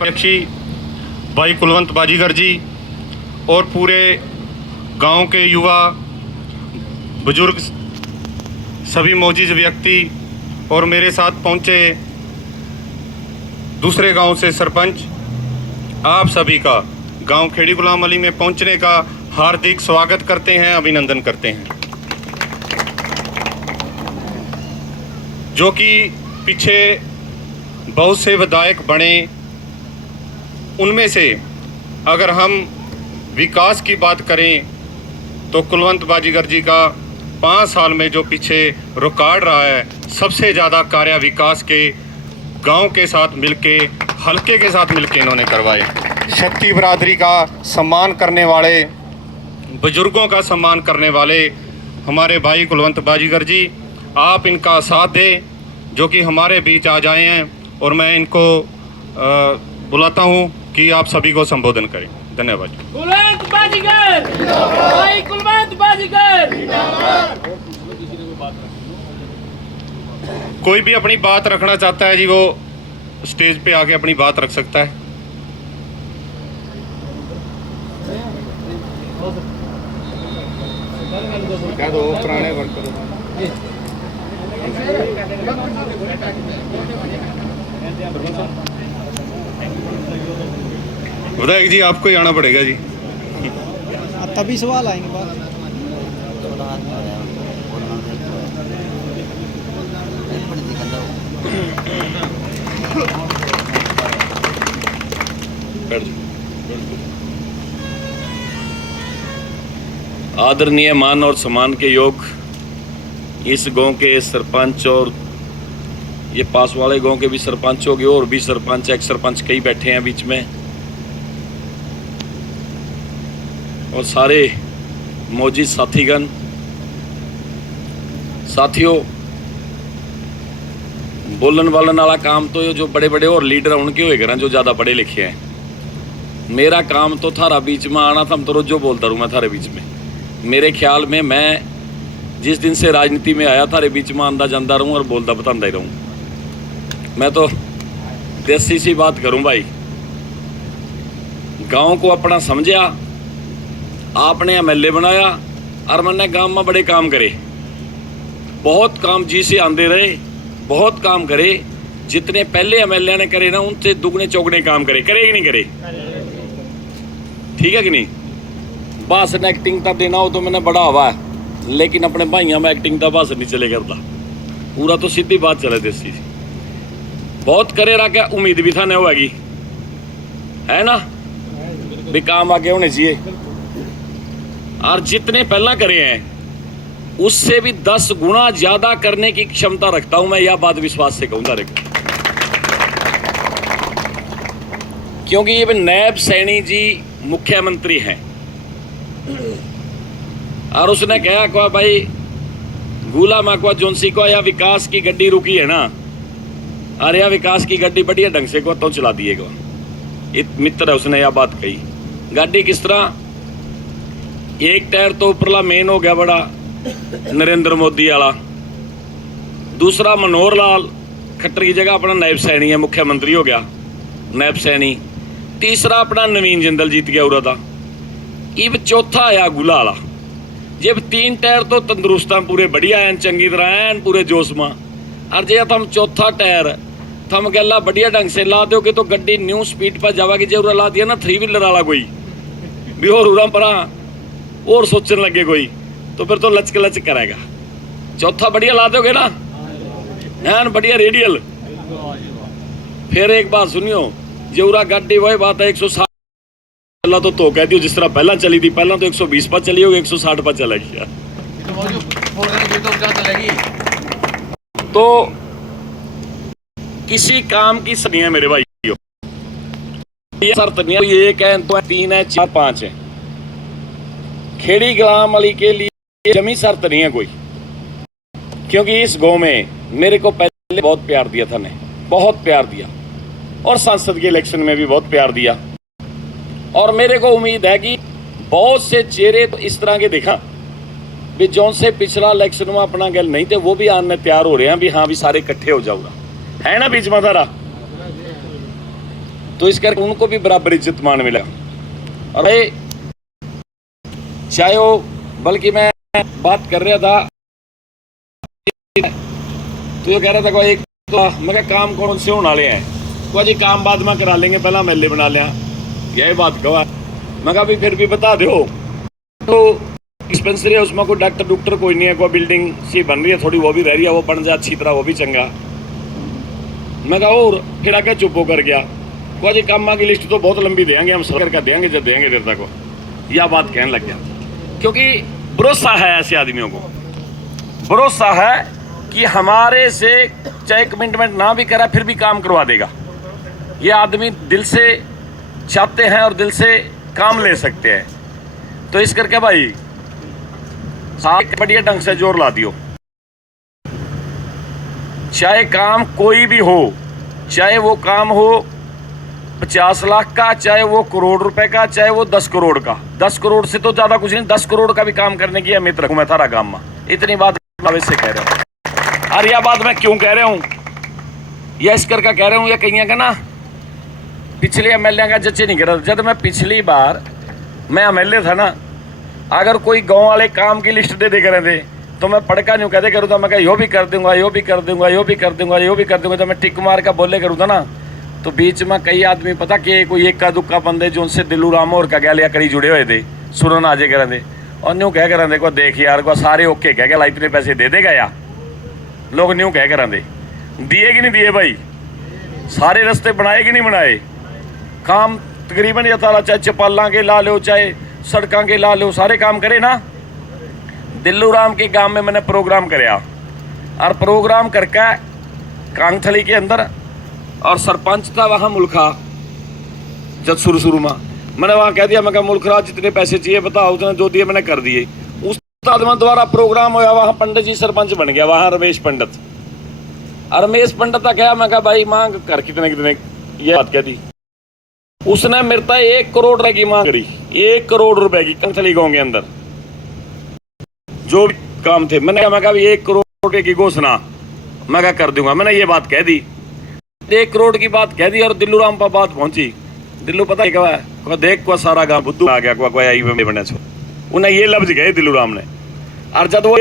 पक्षी भाई कुलवंत बाजीगर जी और पूरे गांव के युवा बुजुर्ग सभी मौजूद व्यक्ति और मेरे साथ पहुंचे दूसरे गांव से सरपंच, आप सभी का गांव खेड़ी गुलाम अली में पहुंचने का हार्दिक स्वागत करते हैं, अभिनंदन करते हैं। जो कि पीछे बहुत से विधायक बने, उनमें से अगर हम विकास की बात करें तो कुलवंत बाजीगर जी का 5 साल में जो पीछे रिकॉर्ड रहा है, सबसे ज़्यादा कार्य विकास के गांव के साथ मिलके, हलके के साथ मिलके इन्होंने करवाए। क्षत्रिय बिरादरी का सम्मान करने वाले, बुजुर्गों का सम्मान करने वाले हमारे भाई कुलवंत बाजीगर जी, आप इनका साथ दें जो कि हमारे बीच आ जाए हैं, और मैं इनको बुलाता हूं कि आप सभी को संबोधन करें। धन्यवाद। कुलवंत बाजीगर, भाई कुलवंत बाजीगर। कोई भी अपनी बात रखना चाहता है जी, वो स्टेज पे आके अपनी बात रख सकता है। क्या दो पुराने वर्कर विधायक जी, आपको ही आना पड़ेगा जी, तभी सवाल आएंगे बात। आदरणीय मान और सम्मान के योग इस गांव के सरपंच और ये पास वाले गांव के भी सरपंच हो गए, और भी सरपंच, एक सरपंच कई बैठे हैं बीच में, और सारे मौजूद साथीगण, साथियों, बोलन वालन वाला काम तो ये जो बड़े बड़े और लीडर उनके हुए करें जो ज़्यादा पढ़े लिखे हैं। मेरा काम तो थारा बीच में आना था, तो रोजो बोलता रहूँ मैं थारे बीच में। मेरे ख्याल में मैं जिस दिन से राजनीति में आया, थारे बीच में आंदा जाता रहूँ और बोलता बताता ही रहूँ। मैं तो देसी सी बात करूँ भाई, गांव को अपना समझा, आपने एमएलए बनाया, और मैंने गांव में बड़े काम करे, बहुत काम जी से आंदे रहे, बहुत काम करे। जितने पहले एमएलए ने करे ना, उनसे दुगने चौगने काम करे कि नहीं करे? ठीक है कि नहीं? भाषण एक्टिंग का देना हो तो मैंने बड़ा हवा है, लेकिन अपने भाइयों में एक्टिंग का भाषण नहीं चले करता, पूरा तो सीधी बात चले देसी। बहुत करे रहा, क्या उम्मीद भी था नहीं होगी, है ना, भी काम आगे होने चाहिए। और जितने पहला करे हैं उससे भी 10 गुना ज्यादा करने की क्षमता रखता हूं मैं, यह बात विश्वास से कहूंगा। क्योंकि ये नायब सैनी जी मुख्यमंत्री हैं, और उसने कहा को भाई गुला माकवा जोनसी को या विकास की गड्डी रुकी है ना, अरे या विकास की गड्डी बढ़िया ढंग से को तो चला दिएगा। मित्र है, उसने यह बात कही। गाड़ी किस तरह, एक टायर तो ऊपरला मेन हो गया बड़ा नरेंद्र मोदी वाला, दूसरा मनोहर लाल खट्टर की जगह अपना नायब सैनी है, मुख्यमंत्री हो गया नायब सैनी, तीसरा अपना नवीन जिंदल जीत गया उरा था, इब चौथा आया गुला वाला। जब 3 टायर तो तंदुरुस्त हैं, पूरे बढ़िया हैं, चंगी तरह हैं, पूरे जोश में, और जे थम चौथा टायर थम गला बढ़िया ढंग से ला दोगे तो गड्डी न्यू स्पीड पर जाएगी। जो उरा ला दिया ना 3 व्हीलर वाला कोई भी और उरा परा और सोचने लगे कोई, तो फिर तो लचक लचक करेगा। चौथा बढ़िया ला दोगे ना, है बढ़िया रेडियल। फिर एक बात सुनियो, जेवरा गाड़ी वही बात है 160 तो कह दियो जिस तरह पहला चली थी, पहला तो 120 पर चली होगी, 160 पर चलेगी। तो किसी काम की सनी है मेरे भाइयों, ये शर्त नहीं है ये कह तो 3 है 4 5 है। खेड़ी गुलाम अली के लिए जमी शर्त नहीं है कोई, क्योंकि इस गांव में मेरे को पहले बहुत प्यार दिया था ने, बहुत प्यार दिया, और संसद के इलेक्शन में भी बहुत प्यार दिया, और मेरे को उम्मीद है कि बहुत से चेहरे तो इस तरह के देखा भी जौन से पिछला इलेक्शन में अपना गल नहीं थे, वो भी आने तैयार हो रहे हैं भी हाँ भी सारे इकट्ठे हो जाऊंगा, है ना बीच में धारा। तो इस करके उनको भी बराबर इज्जत मान मिला। और भाई चाहे वो, बल्कि मैं बात कर रहा था तो ये कह रहा था कोई एक, तो मैं क्या काम कौन से होने वाले हैं, कोई जी काम बाद में करा लेंगे, पहला मेले बना लिया, यही बात कहा। मैं कहा भी फिर भी बता दो, तो डिस्पेंसरी है उसमें कोई डॉक्टर कोई नहीं है, कोई बिल्डिंग सी बन रही है थोड़ी, वो भी रह रही है, वो बन जाए अच्छी तरह वो भी चंगा। मैं कहा और फिर आके चुप होकर गया, कोई जी कामा की लिस्ट तो बहुत लंबी देंगे हम, सरकार का देंगे जब देंगे जनता को, यह बात कहने लग गया। क्योंकि भरोसा है ऐसे आदमियों को, भरोसा है कि हमारे से चाहे कमिटमेंट ना भी करा फिर भी काम करवा देगा। ये आदमी दिल से चाहते हैं और दिल से काम ले सकते हैं। तो इस करके भाई साथ बढ़िया ढंग से जोर ला दियो, चाहे काम कोई भी हो, चाहे वो काम हो 50 लाख का, चाहे वो करोड़ रुपए का, चाहे वो 10 करोड़ का। 10 करोड़ से तो ज्यादा कुछ नहीं, 10 करोड़ का भी काम करने की अमित रखूं मैं थारा काम में। इतनी बात मैं से कह रहा हूं। और यह बात मैं क्यों कह रहा हूं, यह इस करके कह रहा हूं, यह कहीं का ना पिछले एमएलए का जच्चे नहीं कर रहा। जब मैं पिछली बार मैं एमएलए था ना, अगर कोई गांव वाले काम की लिस्ट दे कर थे तो मैं पड़का नहीं कहते करूँ था, मैं यो भी कर दूंगा, यो भी कर दूंगा, यो भी कर दूंगा, यो भी कर दूंगा। तो मैं टिक मार का बोले करूँ था ना, तो बीच में कई आदमी पता कि कोई एक का दुक्का बंदे जो उनसे दिल्लू राम और का गया कड़ी जुड़े हुए थे, सुनन आ जाए करें थे, और न्यू कह कर देखो देख यार को सारे ओके कह गया इतने पैसे दे देगा या लोग न्यू कह कर दिए कि नहीं दिए भाई, सारे रास्ते बनाए कि नहीं बनाए, काम तकरीबन ये तारा चाहे चपाला के ला लो चाहे सड़कों के ला लो, सारे काम करे ना। दिल्लू राम के गांव में मैंने प्रोग्राम कराया और प्रोग्राम करके कांगथली के अंदर, और सरपंच था वहाँ मुल्खा। जब शुरू में मैंने वहाँ कह दिया, मैं कहा मुल्खराज जितने पैसे चाहिए बताओ, उतने जो दिए मैंने कर दिए। उस आदमी द्वारा प्रोग्राम होया, वहाँ पंडित जी सरपंच बन गया, वहाँ रमेश पंडित। और रमेश पंडित का क्या, मैं कहा भाई मांग कर कितने कितने, ये बात कह दी। उसने मेरे तक 1 करोड़ रुपए की मांग करी, 1 करोड़ रुपए की कंथली गांव के अंदर जो भी काम थे। मैंने कहा 1 करोड़ रुपए की घोषणा मैं क्या कर दूंगा, मैंने ये बात कह दी, 1 करोड़ की बात कह दी। और दिल्लू राम पर बात पहुंची, दिल्लू पता है क्या देख को सारा गांव बुद्धू आ गया, कोई आई बने छो, उन्हें ये लफ्ज गए दिल्लू राम ने। और जब वो